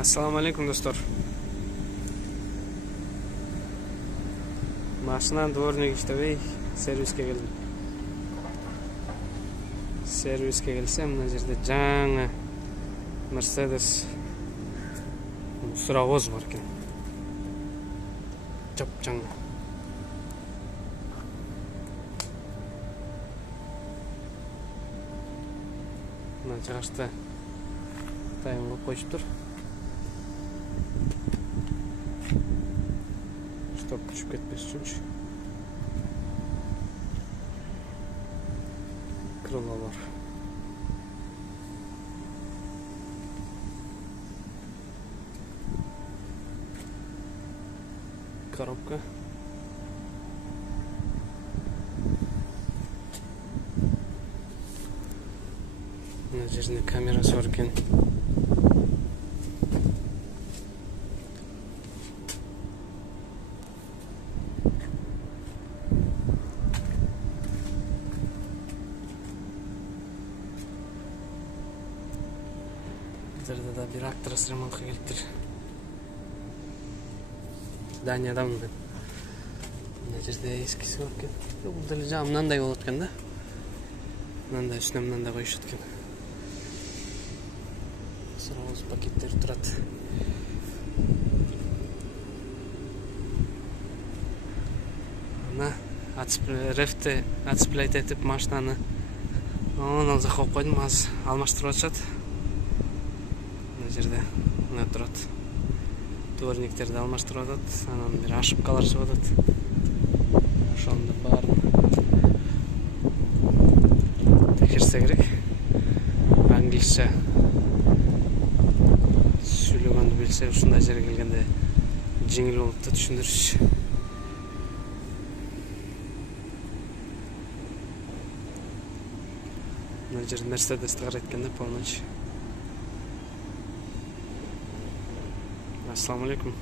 Assalomu alaykum do'stlar. Mashinani dvornik ishtabey servisga keldim. Servisga kelsam, mana yerda жаңа Mercedes Musravoz bor ekan. Chop-chang. Mana chiqishda tayinlab qo'yib tur. Stop tushib ketmesi uchun krilo var. Коробка. Мына жерде камерасы бар екен. Burada bir aktrası remontga kelibdir. Daniyadan ben. Mына жерде eskisi бар екен. Бұл дәл жаңа мынандай болып жатқан да. Мынандай үстіне мынандай қойып жатқан. Сразу пакеттер тұрады. Мына рефті ацплейт етіп машинаны оны алға қойып қойдым, аз алмаштырып жатышады. Мына жерде мына тұрады. Дворниктерді алмаштырып жатады. Ананы бір ашып қаларшы жатады. Ошондо барын текшерсе керек. Англисче сүйлөгөндү билсе, ушундай жерге келгенде жеңил болуп да түшүндүрүш. Мына жерде Мерседести карайт экен да полночь. Assalomu alaykum.